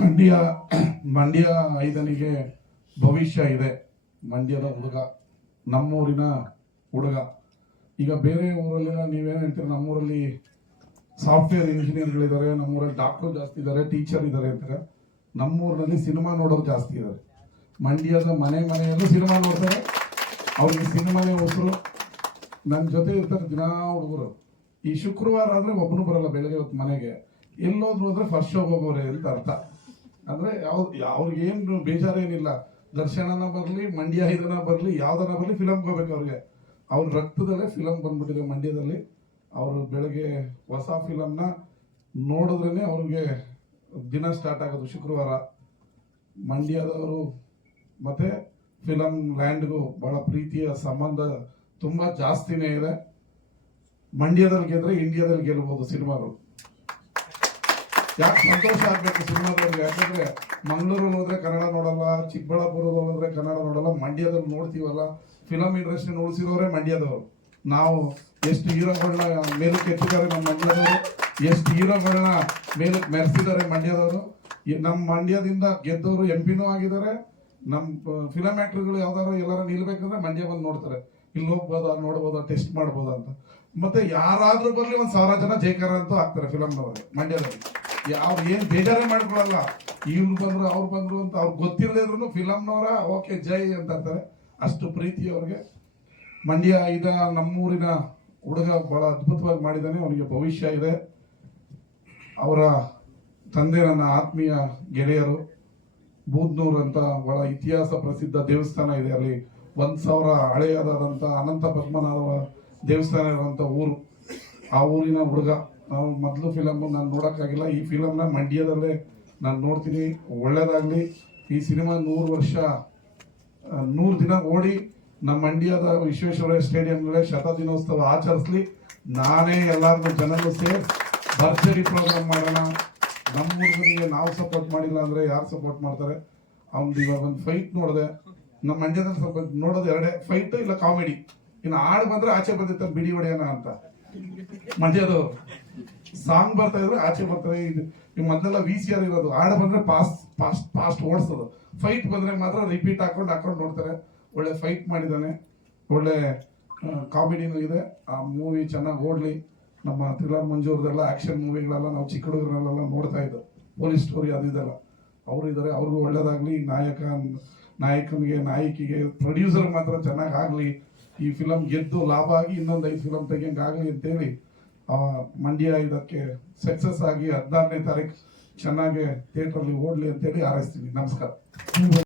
ಮಂಡ್ಯ ಮಂಡ್ಯ ಐದನಿಗೆ ಭವಿಷ್ಯ ಇದೆ. ಮಂಡ್ಯದ ಹುಡುಗ, ನಮ್ಮೂರಿನ ಹುಡುಗ. ಈಗ ಬೇರೆ ಊರಲ್ಲಿ ನೀವೇನು ಹೇಳ್ತೀರ? ನಮ್ಮೂರಲ್ಲಿ ಸಾಫ್ಟ್ವೇರ್ ಇಂಜಿನಿಯರ್ಗಳಿದ್ದಾರೆ, ನಮ್ಮೂರಲ್ಲಿ ಡಾಕ್ಟರ್ ಜಾಸ್ತಿ ಇದ್ದಾರೆ, ಟೀಚರ್ ಇದ್ದಾರೆ ಅಂತಾರೆ? ನಮ್ಮೂರಿನಲ್ಲಿ ಸಿನಿಮಾ ನೋಡೋರು ಜಾಸ್ತಿ ಇದ್ದಾರೆ. ಮಂಡ್ಯದ ಮನೆ ಮನೆಯಲ್ಲೂ ಸಿನಿಮಾ ನೋಡ್ತಾರೆ. ಅವ್ರಿಗೆ ಸಿನಿಮಾನೇ ಹೊಸರು ನನ್ನ ಜೊತೆ ಇರ್ತಾರೆ ದಿನಾ ಹುಡುಗರು. ಈ ಶುಕ್ರವಾರ ಆದರೆ ಒಬ್ಬನು ಬರಲ್ಲ, ಬೆಳಗ್ಗೆ ಹೊತ್ತು ಮನೆಗೆ. ಎಲ್ಲೋದ್ರು ಅಂದ್ರೆ ಫಸ್ಟ್ ಶೋ ಹೋಗೋರೆ ಅಂತ ಅರ್ಥ. ಅಂದ್ರೆ ಯಾವ ಅವ್ರಿಗೆ ಏನು ಬೇಜಾರೇನಿಲ್ಲ. ದರ್ಶನನ ಬರಲಿ, ಮಂಡ್ಯ ಇದನ್ನ ಬರಲಿ ಯಾವ್ದಾರ ಬರಲಿ ಫಿಲಮ್ ಹೋಗ್ಬೇಕು ಅವ್ರಿಗೆ. ಅವ್ರ ರಕ್ತದಲ್ಲೇ ಫಿಲಮ್ ಬಂದ್ಬಿಟ್ಟಿದೆ ಮಂಡ್ಯದಲ್ಲಿ. ಅವರು ಬೆಳಗ್ಗೆ ಹೊಸ ಫಿಲಮ್ನ ನೋಡಿದ್ರೇ ಅವ್ರಿಗೆ ದಿನ ಸ್ಟಾರ್ಟ್ ಆಗೋದು ಶುಕ್ರವಾರ. ಮಂಡ್ಯದವರು ಮತ್ತೆ ಫಿಲಮ್ ಲ್ಯಾಂಡ್ಗೂ ಬಹಳ ಪ್ರೀತಿಯ ಸಂಬಂಧ ತುಂಬಾ ಜಾಸ್ತಿನೇ ಇದೆ. ಮಂಡ್ಯದಲ್ಲಿ ಗೆದ್ರೆ ಇಂಡಿಯಾದಲ್ಲಿ ಗೆಲ್ಬಹುದು ಸಿನಿಮಾಗಳು. ಯಾಕೆ ಸಂತೋಷ ಆಗ್ಬೇಕು ಸಿನಿಮಾದವ್ರಿಗೆ ಯಾಕಂದ್ರೆ ಮಂಗಳೂರಲ್ಲಿ ಹೋದ್ರೆ ಕನ್ನಡ ನೋಡಲ್ಲ, ಚಿಕ್ಕಬಳ್ಳಾಪುರದಲ್ಲಿ ಹೋದ್ರೆ ಕನ್ನಡ ನೋಡಲ್ಲ, ಮಂಡ್ಯದಲ್ಲಿ ನೋಡ್ತೀವಲ್ಲ ಫಿಲಂ ಇಂಡಸ್ಟ್ರಿ ಉಳಿಸಿರೋರೇ ಮಂಡ್ಯದವರು. ನಾವು ಎಷ್ಟು ಹೀರೋಗಳನ್ನ ಮೇಲಕ್ಕೆ ಎತ್ತಿದ್ದಾರೆ ನಮ್ಮ ಮಂಡ್ಯದವರು, ಎಷ್ಟು ಹೀರೋಗಳನ್ನ ಮೇಲಕ್ಕೆ ಮೆರೆಸಿದ್ದಾರೆ ಮಂಡ್ಯದವರು. ನಮ್ಮ ಮಂಡ್ಯದಿಂದ ಗೆದ್ದವರು ಎಂ ಪಿನೂ ಆಗಿದ್ದಾರೆ. ನಮ್ಮ ಫಿಲಮ್ ಆಕ್ಟರ್ಗಳು ಯಾವ್ದಾದ್ರು ಎಲ್ಲರೂ ನಿಲ್ಬೇಕಂದ್ರೆ ಮಂಡ್ಯ ಬಂದು ನೋಡ್ತಾರೆ. ಇಲ್ಲಿ ಹೋಗ್ಬೋದಾ, ನೋಡ್ಬೋದಾ ಟೆಸ್ಟ್ ಮಾಡ್ಬೋದಾ ಅಂತ. ಮತ್ತೆ ಯಾರಾದ್ರೂ ಬರ್ಲಿ ಒಂದ್ ಸಾವಿರ ಜನ ಜೈಕಾರ ಅಂತ ಆಗ್ತಾರೆ ಫಿಲಂನವ್ರಿಗೆ ಮಂಡ್ಯದಲ್ಲಿ ಅವ್ರು ಏನ್ ಬೇಜಾರೇ ಮಾಡ್ಕೊಳಲ್ಲ. ಇವ್ರು ಬಂದ್ರು, ಅವ್ರು ಬಂದ್ರು ಅಂತ ಅವ್ರು ಗೊತ್ತಿಲ್ಲದೆ ಫಿಲಮ್ನವರ ಓಕೆ, ಜೈ ಅಂತ ಅಂತಾರೆ. ಅಷ್ಟು ಪ್ರೀತಿ ಅವ್ರಿಗೆ. ಮಂಡ್ಯ ಇದ ನಮ್ಮೂರಿನ ಹುಡುಗ ಬಹಳ ಅದ್ಭುತವಾಗಿ ಮಾಡಿದ್ದಾನೆ ಅವನಿಗೆ ಭವಿಷ್ಯ ಇದೆ. ಅವರ ತಂದೆ ನನ್ನ ಆತ್ಮೀಯ ಗೆಳೆಯರು. ಬೂದ್ನೂರ್ ಅಂತ ಬಹಳ ಇತಿಹಾಸ ಪ್ರಸಿದ್ಧ ದೇವಸ್ಥಾನ ಇದೆ. ಅಲ್ಲಿ ಒಂದ್ ಸಾವಿರ ಹಳೆಯದಾದಂತ ಅನಂತ ಪದ್ಮನಾಭ ದೇವಸ್ಥಾನ ಇರುವಂತ ಊರು. ಆ ಊರಿನ ಹುಡುಗ, ನಾವು ಮೊದಲು ಫಿಲಮ್ ನಾನು ನೋಡೋಕ್ಕಾಗಿಲ್ಲ. ಈ ಫಿಲಮ್ನ ಮಂಡ್ಯದಲ್ಲೇ ನಾನು ನೋಡ್ತೀನಿ. ಒಳ್ಳೆಯದಾಗಲಿ ಈ ಸಿನಿಮಾ ನೂರು ವರ್ಷ ನೂರು ದಿನ ಓಡಿ ನಮ್ಮ ಮಂಡ್ಯದ ವಿಶ್ವೇಶ್ವರಯ್ಯ ಸ್ಟೇಡಿಯಂನಲ್ಲಿ ಶತ ದಿನೋತ್ಸವ ಆಚರಿಸ್ಲಿ. ನಾನೇ ಎಲ್ಲರನ್ನೂ ಜನರು ಸೇರಿ ಭರ್ಜರಿ ಪ್ರೋಗ್ರಾಮ್ ಮಾಡೋಣ. ನಮ್ಮ ಹುಡುಗನಿಗೆ ನಾವು ಸಪೋರ್ಟ್ ಮಾಡಿಲ್ಲ ಅಂದರೆ ಯಾರು ಸಪೋರ್ಟ್ ಮಾಡ್ತಾರೆ? ಅವ್ನು ಇವಾಗ ಒಂದು ಫೈಟ್ ನೋಡಿದೆ. ನಮ್ಮ ಮಂಡ್ಯದಲ್ಲಿ ಸ್ವಲ್ಪ ನೋಡೋದು ಎರಡೇ. ಫೈಟ್ ಇಲ್ಲ ಕಾಮಿಡಿ ಇನ್ನು ಹಾಡು ಬಂದ್ರೆ ಆಚೆ ಬಂದಿತ್ತ ಬಿಡಿ ಹೊಡೆಯೋಣ ಅಂತ. ಮಂಡ್ಯದವರು ಸಾಂಗ್ ಬರ್ತಾ ಇದ್ರೆ ಆಚೆ ಬರ್ತಾರೆ. ಇದು ಮೊದಲೆಲ್ಲ ವಿ ಸಿ ಆರ್ ಇರೋದು. ಹಾಡು ಬಂದ್ರೆ ಫಾಸ್ಟ್ ಫಾಸ್ಟ್ ಫಾಸ್ಟ್ ಓಡಿಸೋದು. ಫೈಟ್ ಬಂದ್ರೆ ಮಾತ್ರ ರಿಪೀಟ್ ಹಾಕೊಂಡು ಹಾಕೊಂಡು ನೋಡ್ತಾರೆ. ಒಳ್ಳೆ ಫೈಟ್ ಮಾಡಿದ್ದಾನೆ. ಒಳ್ಳೆ ಕಾಮಿಡಿನೂ ಇದೆ. ಆ ಮೂವಿ ಚೆನ್ನಾಗಿ ಓಡ್ಲಿ. ನಮ್ಮ ಥ್ರಿಲ್ಲರ್ ಮಂಜೂರ್ದೆಲ್ಲ ಆಕ್ಷನ್ ಮೂವಿಗಳೆಲ್ಲ ನಾವು ಚಿಕ್ಕ ಹುಡುಗರಲ್ಲೆಲ್ಲ ನೋಡ್ತಾ ಇದ್ದು. ಪೊಲೀಸ್ ಸ್ಟೋರಿ ಅದು ಇದೆಲ್ಲ. ಅವರು ಇದ್ದಾರೆ ಅವ್ರಿಗೂ ಒಳ್ಳೇದಾಗ್ಲಿ. ನಾಯಕ, ನಾಯಕನಿಗೆ, ನಾಯಕಿಗೆ ಪ್ರೊಡ್ಯೂಸರ್ ಮಾತ್ರ ಚೆನ್ನಾಗಿ ಆಗ್ಲಿ. ಈ ಫಿಲಂ ಗೆದ್ದು ಲಾಭ ಆಗಿ ಇನ್ನೊಂದು ಐದು ಫಿಲಂ ತೆಗಿಯಂಗಾಗ್ಲಿ ಅಂತೇಳಿ ಮಂಡ್ಯ ಇದಕ್ಕೆ ಸಕ್ಸಸ್ ಆಗಿ ಹದಿನಾರನೇ ತಾರೀಕು ಚೆನ್ನಾಗಿ ಥಿಯೇಟ್ರಲ್ಲಿ ಓಡ್ಲಿ ಅಂತೇಳಿ ಹಾರೈಸ್ತೀನಿ. ನಮಸ್ಕಾರ.